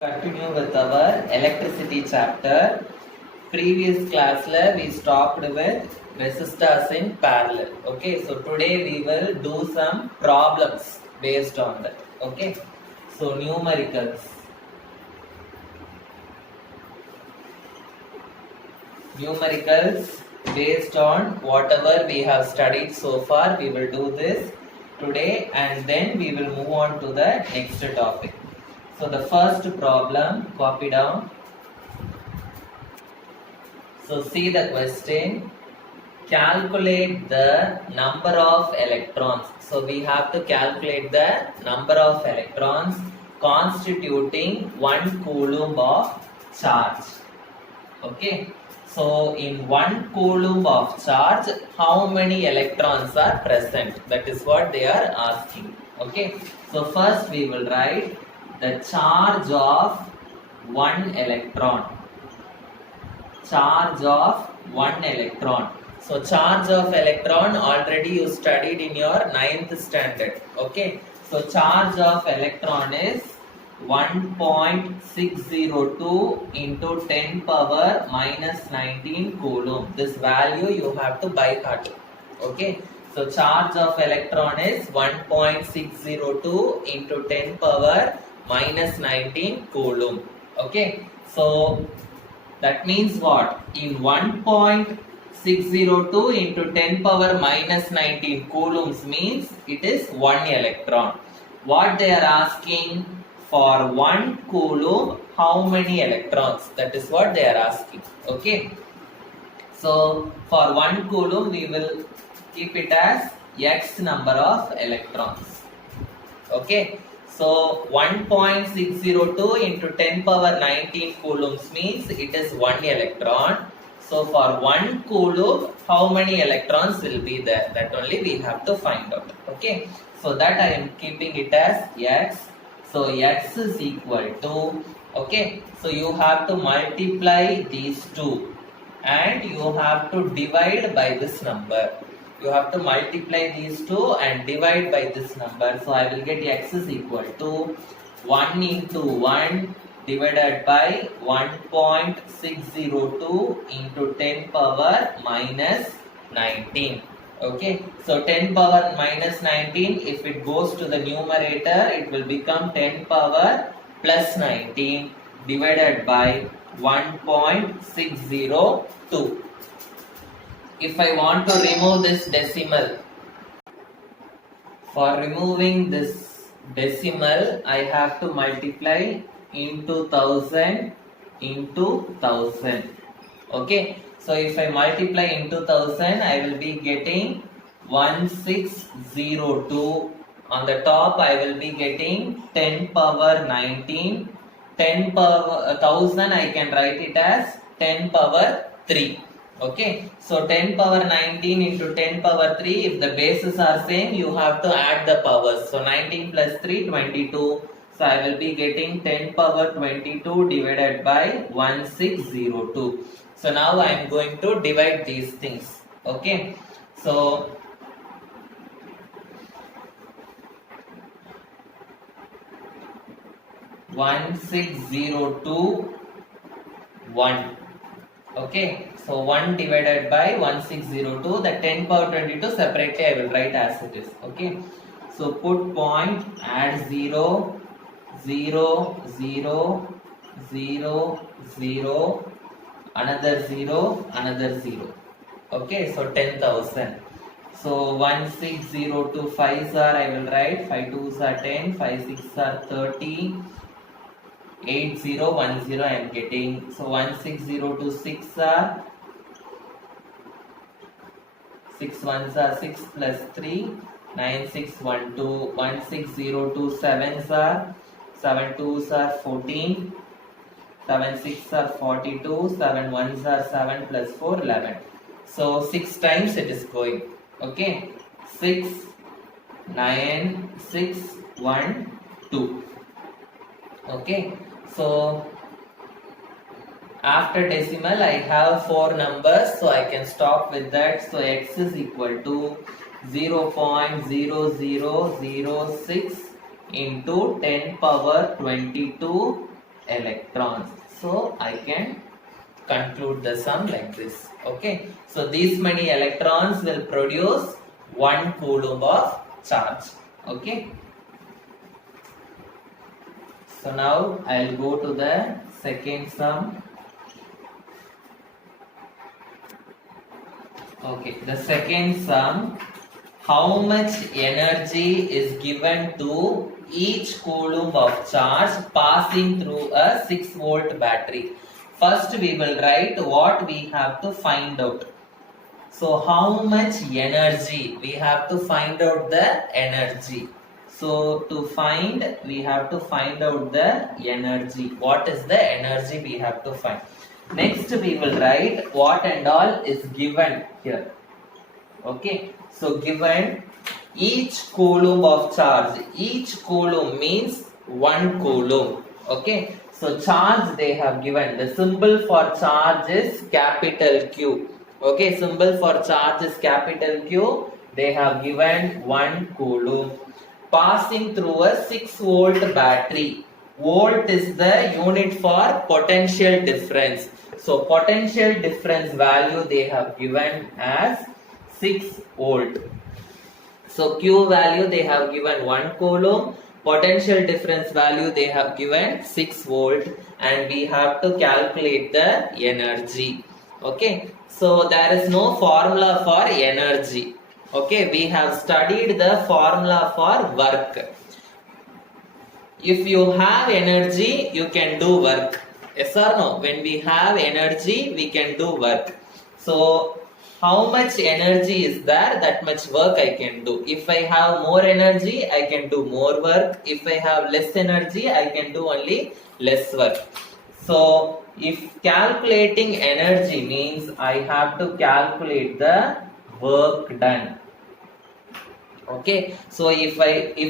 Continue with our electricity chapter. Previous class we stopped with resistors in parallel. Okay, so today we will do some problems based on that. Okay, so numericals. Numericals based on whatever we have studied so far. We will do this today and then we will move on to the next topic. So the first problem, copy down. So see the question. Calculate the number of electrons. So we have to calculate the number of electrons constituting 1 coulomb of charge. Okay. So in 1 coulomb of charge, how many electrons are present? That is what they are asking. Okay. So first we will write the charge of 1 electron. Charge of 1 electron. So charge of electron already you studied in your 9th standard. Okay. So charge of electron is 1.602 into 10 power minus 19 coulomb. This value you have to by heart. Okay. So charge of electron is 1.602 into 10 power minus 19 coulomb. Okay. So that means what? In 1.602 into 10 power minus 19 coulombs means it is 1 electron. What they are asking, for 1 coulomb, how many electrons? That is what they are asking. Okay. So for 1 coulomb, we will keep it as x number of electrons. Okay. So 1.602 into 10 power 19 coulombs means it is 1 electron. So for 1 coulomb, how many electrons will be there? That only we have to find out. Okay. So that I am keeping it as x. So x is equal to, okay. So you have to multiply these two and you have to divide by this number. You have to multiply these two and divide by this number. So I will get x is equal to 1 into 1 divided by 1.602 into 10 power minus 19. Okay. So 10 power minus 19, if it goes to the numerator, it will become 10 power plus 19 divided by 1.602. If I want to remove this decimal, for removing this decimal, I have to multiply into 1000 into 1000. Okay. So if I multiply into 1000, I will be getting 1602. On the top, I will be getting 10 power 19. 10 power 1000, I can write it as 10 power 3. Okay, so 10 power 19 into 10 power 3, if the bases are same, you have to add the powers. So 19 plus 3, 22. So I will be getting 10 power 22 divided by 1602. So now I am going to divide these things. Okay, so one six zero two 1. Okay, so 1 divided by 1602, the 10 power 22 separately I will write as it is. Okay, so put point, add 0, 0, 0, 0, 0, another 0, another 0. Okay, so 10,000. So 1602 5s are, I will write 5 2s are 10, 5 6s are 30. 8010 I am getting. So 16026 are 6 ones are 6 plus 3 9612. 16027 are 7 2s are 14. 7 6 are 42. 7 1s are 7 plus 4 11. So 6 times it is going. Okay, 6 9 6 1 2. Okay, so after decimal I have 4 numbers, so I can stop with that. So x is equal to 0.0006 into 10 power 22 electrons. So I can conclude the sum like this. Okay, so these many electrons will produce 1 coulomb of charge. Okay, so now I'll go to the second sum. Okay, the second sum, how much energy is given to each coulomb of charge passing through a 6 volt battery. First we will write what we have to find out. So how much energy? We have to find out the energy. So to find, we have to find out the energy. What is the energy we have to find? Next we will write what and all is given here. Okay, so given each coulomb of charge. Each coulomb means 1 coulomb. Okay, so charge they have given. The symbol for charge is capital Q. Okay, symbol for charge is capital Q. They have given 1 coulomb passing through a 6 volt battery. Volt is the unit for potential difference. So potential difference value they have given as 6 volt. So Q value they have given 1 coulomb. Potential difference value they have given 6 volt, and we have to calculate the energy. Okay, so there is no formula for energy. Okay, we have studied the formula for work. If you have energy, you can do work. Yes or no? When we have energy, we can do work. So how much energy is there, that much work I can do. If I have more energy, I can do more work. If I have less energy, I can do only less work. So if calculating energy means I have to calculate the work done. Okay, so if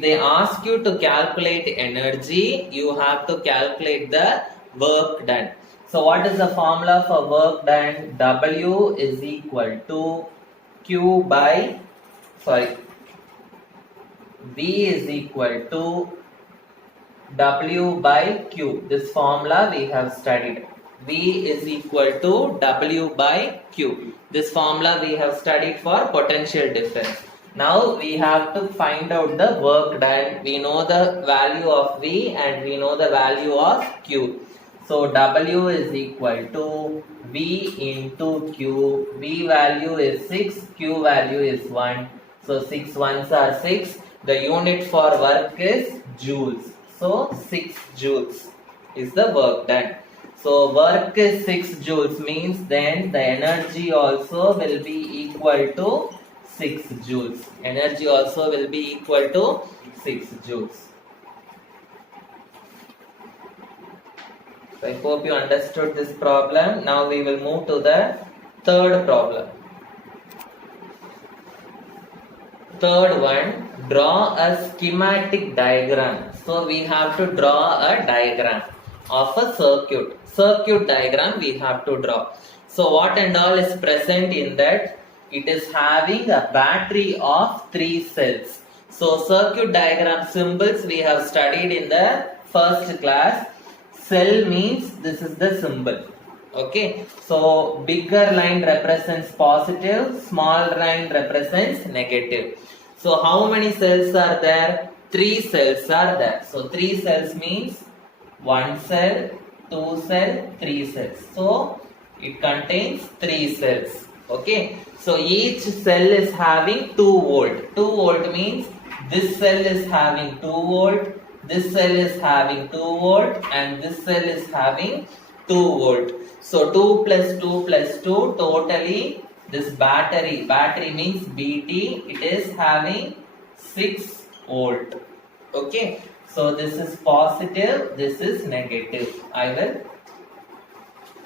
they ask you to calculate energy, you have to calculate the work done. So what is the formula for work done? W is equal to Q by, V is equal to W by Q. This formula we have studied. V is equal to W by Q. This formula we have studied for potential difference. Now we have to find out the work done. We know the value of V and we know the value of Q. So W is equal to V into Q. V value is 6, Q value is 1. So 6 ones are 6. The unit for work is joules. So 6 joules is the work done. So work is 6 joules means then the energy also will be equal to 6 joules. Energy also will be equal to 6 joules. So I hope you understood this problem. Now we will move to the third problem. Third one, draw a schematic diagram. So we have to draw a diagram of a circuit. Circuit diagram we have to draw. So what and all is present in that? It is having a battery of 3 cells. So circuit diagram symbols we have studied in the first class. Cell means this is the symbol. Okay, so bigger line represents positive, small line represents negative. So how many cells are there? 3 cells are there. So 3 cells means 1 cell, 2 cell, 3 cells. So it contains 3 cells. Okay, so each cell is having 2 volt. 2 volt means this cell is having 2 volt, this cell is having 2 volt, and this cell is having 2 volt. So 2 plus 2 plus 2, totally this battery means BT, it is having 6 volt. Okay, so this is positive, this is negative. I will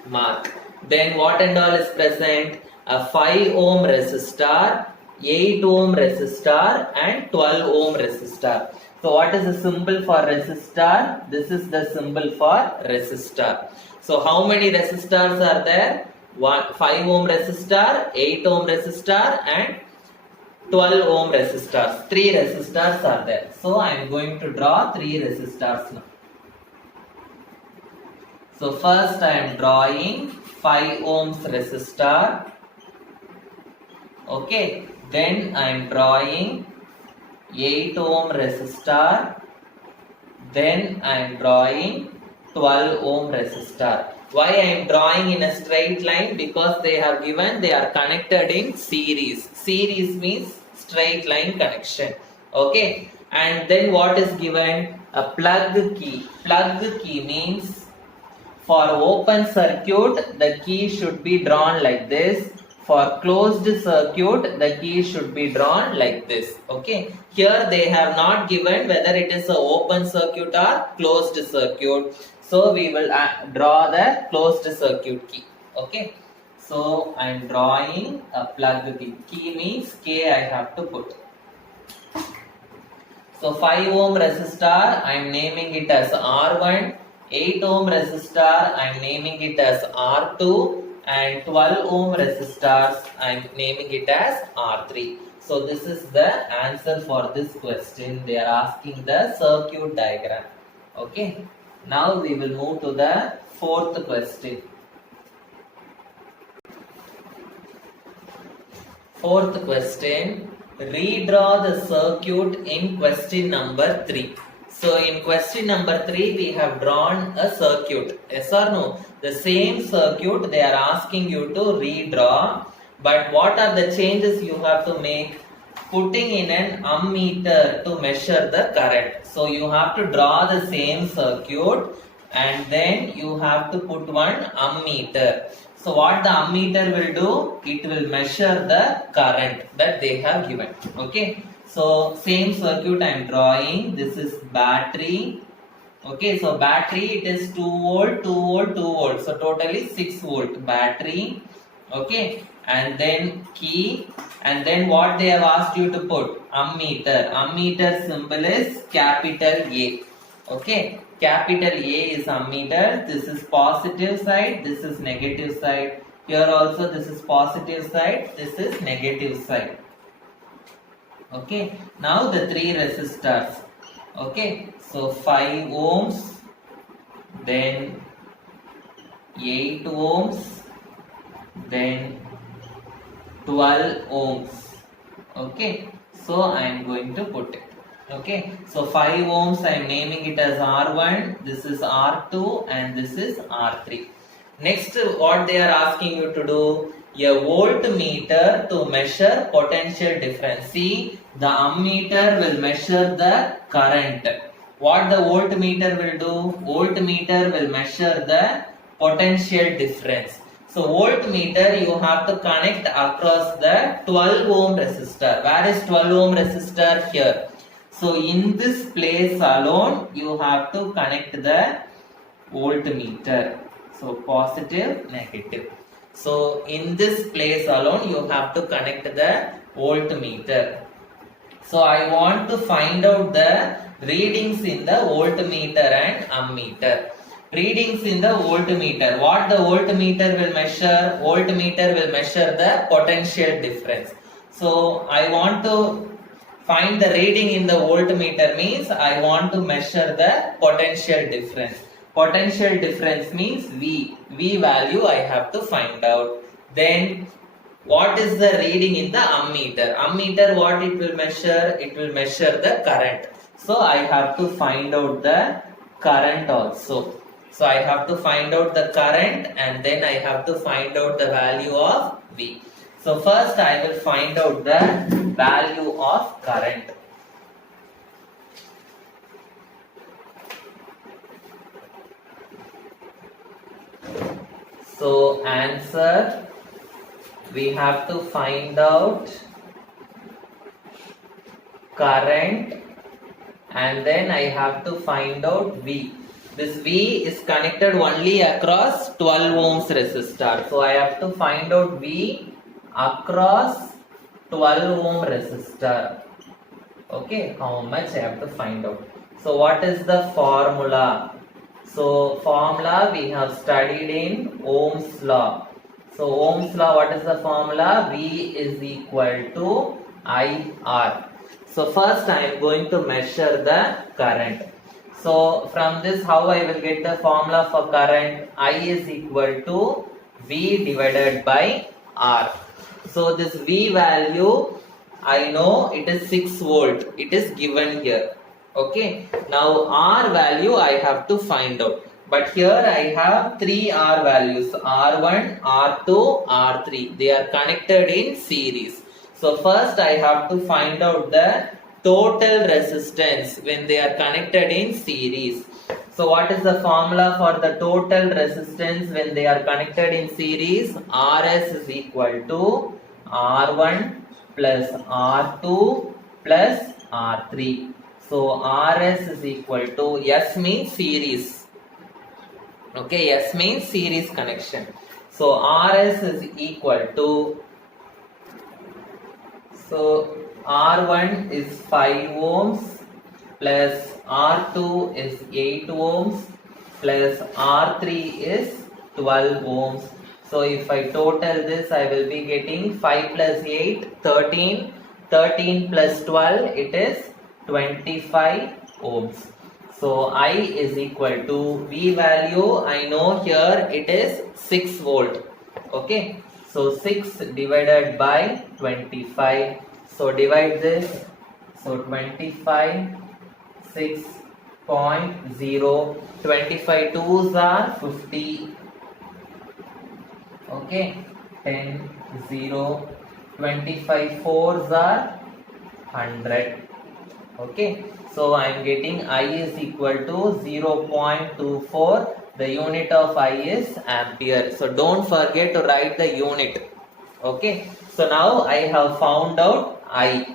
mark. Then what and all is present? A 5 ohm resistor, 8 ohm resistor, and 12 ohm resistor. So what is the symbol for resistor? This is the symbol for resistor. So how many resistors are there? 5 ohm resistor, 8 ohm resistor, and 12 ohm resistors. 3 resistors are there. So I am going to draw 3 resistors now. So first I am drawing 5 ohms resistor. Okay, then I am drawing 8 ohm resistor. Then I am drawing 12 ohm resistor. Why I am drawing in a straight line? Because they have given they are connected in series. Series means straight line connection. Okay, and then what is given? A plug key. Plug key means for open circuit the key should be drawn like this. For closed circuit the key should be drawn like this. Okay, here they have not given whether it is a open circuit or closed circuit, so we will draw the closed circuit key. Okay, so I am drawing a plug key. Key means K I have to put. So 5 ohm resistor I am naming it as R1, 8 ohm resistor I am naming it as R2, and 12 ohm resistors I am naming it as R3. So this is the answer for this question. They are asking the circuit diagram. Okay, now we will move to the fourth question. Fourth question, redraw the circuit in question number 3. So in question number 3 we have drawn a circuit. Yes or no? The same circuit they are asking you to redraw, but what are the changes you have to make? Putting in an ammeter to measure the current. So you have to draw the same circuit and then you have to put one ammeter. So what the ammeter will do? It will measure the current that they have given. Okay. So same circuit I am drawing. This is battery. Okay, so battery it is 2 volt, 2 volt, 2 volt. So totally 6 volt battery. Okay, and then key, and then what they have asked you to put? Ammeter. Ammeter symbol is capital A. Okay, capital A is ammeter. This is positive side, this is negative side. Here also this is positive side, this is negative side. Okay, now the 3 resistors. Okay, so 5 ohms, then 8 ohms, then 12 ohms. Okay, so I am going to put it. Okay, so 5 ohms I am naming it as R1, this is R2, and this is R3. Next, what they are asking you to do? A voltmeter to measure potential difference. See, the ammeter will measure the current. What the voltmeter will do? Voltmeter will measure the potential difference. So voltmeter you have to connect across the 12 ohm resistor. Where is 12 ohm resistor? Here. So in this place alone you have to connect the voltmeter. So positive, negative. So in this place alone you have to connect the voltmeter. So I want to find out the readings in the voltmeter and ammeter. Readings in the voltmeter. What the voltmeter will measure? Voltmeter will measure the potential difference. So I want to find the reading in the voltmeter means I want to measure the potential difference. Potential difference means V. V value I have to find out. Then what is the reading in the ammeter? Ammeter what it will measure? It will measure the current. So I have to find out the current also. So I have to find out the current and then I have to find out the value of V. So first I will find out the value of current. So answer, we have to find out current and then I have to find out V. This V is connected only across 12 ohms resistor. So I have to find out V across 12 ohm resistor. Okay, how much I have to find out. So what is the formula? So formula we have studied in Ohm's law. So Ohm's law, what is the formula? V is equal to IR. So first I am going to measure the current. So from this, how I will get the formula for current? I is equal to V divided by R. So this V value, I know it is 6 volt. It is given here. Okay. Now R value I have to find out. But here I have 3 R values, R1, R2, R3. They are connected in series. So first I have to find out the total resistance when they are connected in series. So what is the formula for the total resistance when they are connected in series? Rs is equal to R1 plus R2 plus R3. So Rs is equal to, S means series. Okay, S means series connection. So Rs is equal to, so R1 is 5 ohms plus R2 is 8 ohms plus R3 is 12 ohms. So if I total this, I will be getting 5 plus 8, 13, 13 plus 12, it is 25 ohms. So I is equal to, V value I know here it is 6 volt. Okay. So 6 divided by 25. So divide this. So 25, 6.0. 25 twos are 50. Okay. 10, 0. 25 fours are 100. Okay. So I am getting I is equal to 0.24. The unit of I is ampere. So don't forget to write the unit. Okay. So now I have found out I.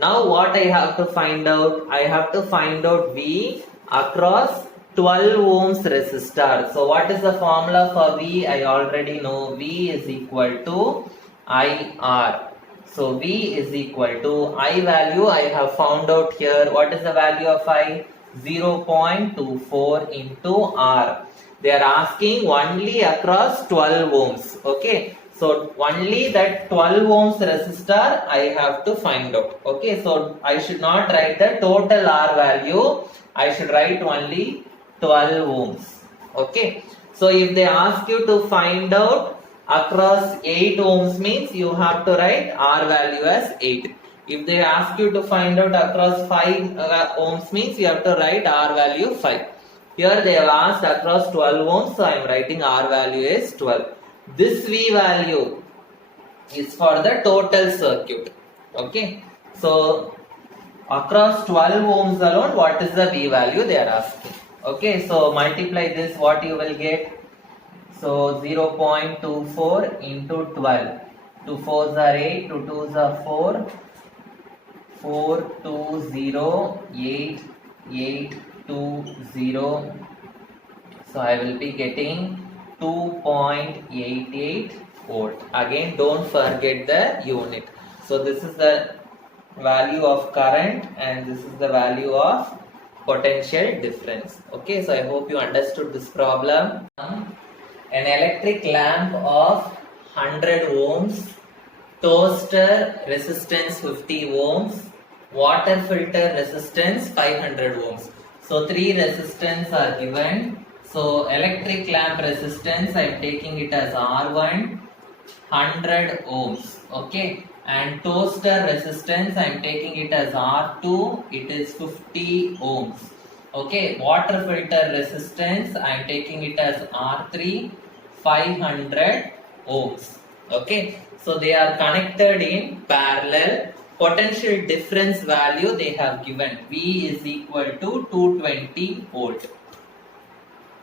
Now what I have to find out? I have to find out V across 12 ohms resistor. So what is the formula for V? I already know. V is equal to IR. So V is equal to I value I have found out here. What is the value of I? 0.24 into R. They are asking only across 12 ohms. Okay. So only that 12 ohms resistor I have to find out. Okay. So I should not write the total R value. I should write only 12 ohms. Okay. So if they ask you to find out across 8 ohms means you have to write R value as 8. If they ask you to find out across 5 ohms means you have to write R value 5. Here they have asked across 12 ohms, so I am writing R value is 12. This V value is for the total circuit. Okay. So across 12 ohms alone, what is the V value they are asking? Okay. So multiply this, what you will get? So 0.24 into 12. 2 4s are 8, 2 2s are 4. 4 2 0 8 8 2 0. So I will be getting 2.88 volt. Again, don't forget the unit. So this is the value of current and this is the value of potential difference. Okay, so I hope you understood this problem. An electric lamp of 100 ohms, toaster resistance 50 ohms, water filter resistance 500 ohms. So three resistance are given. So electric lamp resistance I am taking it as R1, 100 ohms. Okay. And toaster resistance I am taking it as R2, it is 50 ohms. Okay, water filter resistance I am taking it as R3, 500 ohms. Okay, so they are connected in parallel. Potential difference value they have given, V is equal to 220 volt.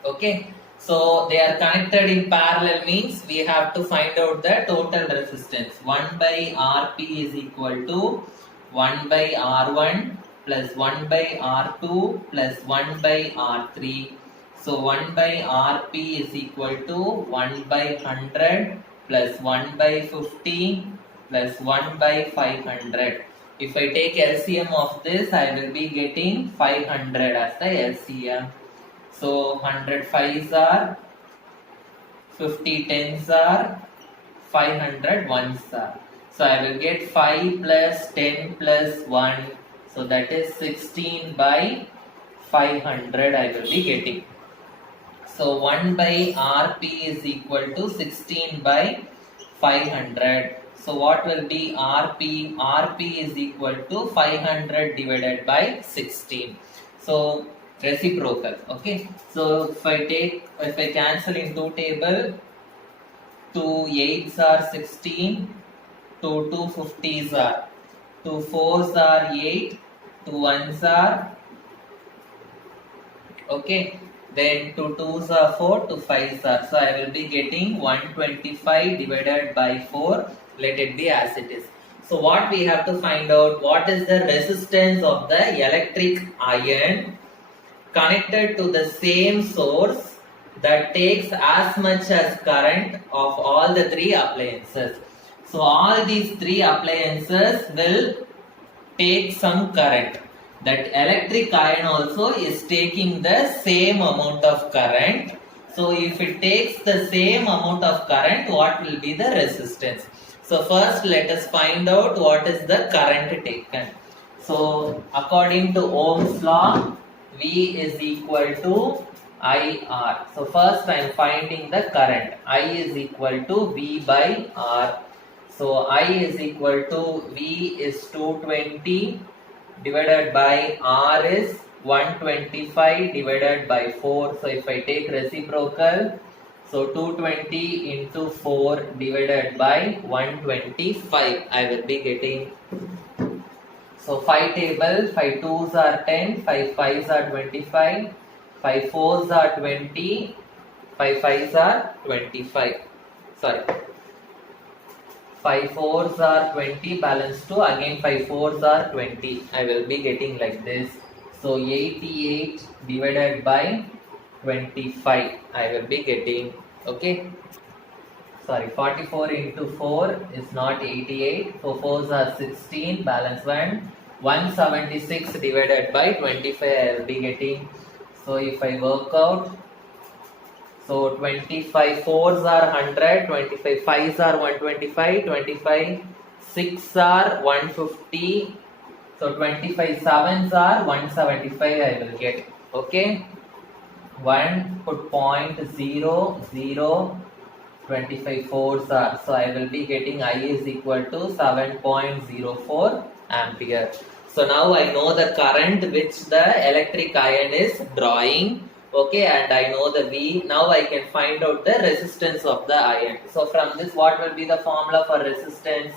Okay, so they are connected in parallel means we have to find out the total resistance. 1 by Rp is equal to 1 by R1 plus 1 by R2 plus 1 by R3. So 1 by Rp is equal to 1 by 100 plus 1 by 50 plus 1 by 500. If I take LCM of this, I will be getting 500 as the LCM. So 100 5s are, 50 10s are, 500 1s are. So I will get 5 plus 10 plus 1. So that is 16 by 500 I will be getting. So 1 by Rp is equal to 16 by 500. So what will be Rp? Rp is equal to 500 divided by 16. So reciprocal. Okay. So if I cancel in two table, 2 8s are 16, 2 250s are, 2 4s are 8, 2 1s are, okay, then 2 2s are 4, 2 5s are, so I will be getting 125 divided by 4, let it be as it is. So what we have to find out, what is the resistance of the electric iron connected to the same source that takes as much as current of all the three appliances. So all these three appliances will take some current. That electric iron also is taking the same amount of current. So if it takes the same amount of current, what will be the resistance? So first let us find out what is the current taken. So according to Ohm's law, V is equal to IR. So first I am finding the current. I is equal to V by R. So I is equal to V is 220 divided by R is 125 divided by 4. So if I take reciprocal, so 220 into 4 divided by 125, I will be getting. So 5 table, 5 2s are 10, 5 5s are 25, 5 4s are 20, 5 5s are 25. Sorry. 5 4s are 20, balance 2, again 5 4s are 20. I will be getting like this. So 88 divided by 25, I will be getting, okay. Sorry, 44 into 4 is not 88. 4 4s are 16, balance 1. 176 divided by 25, I will be getting. So if I work out, so 25 4s are 100, 25 5s are 125, 25 6 are 150, so 25 7s are 175, I will get, okay. 1 put point 0 0, 25 4s are, so I will be getting I is equal to 7.04 ampere. So now I know the current which the electric iron is drawing, okay, and I know the V. Now I can find out the resistance of the iron. So from this, what will be the formula for resistance?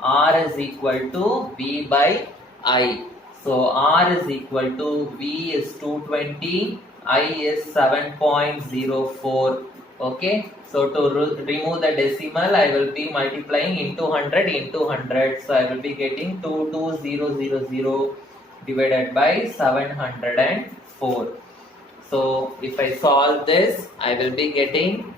R is equal to V by I. So R is equal to V is 220, I is 7.04. Okay, so to remove the decimal, I will be multiplying into 100 into 100. So I will be getting 22000 divided by 704. So if I solve this, I will be getting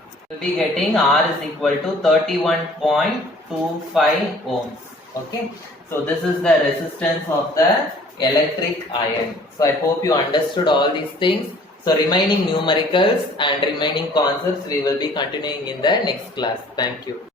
R is equal to 31.25 ohms. Okay, so this is the resistance of the electric iron. So I hope you understood all these things. So remaining numericals and remaining concepts we will be continuing in the next class. Thank you.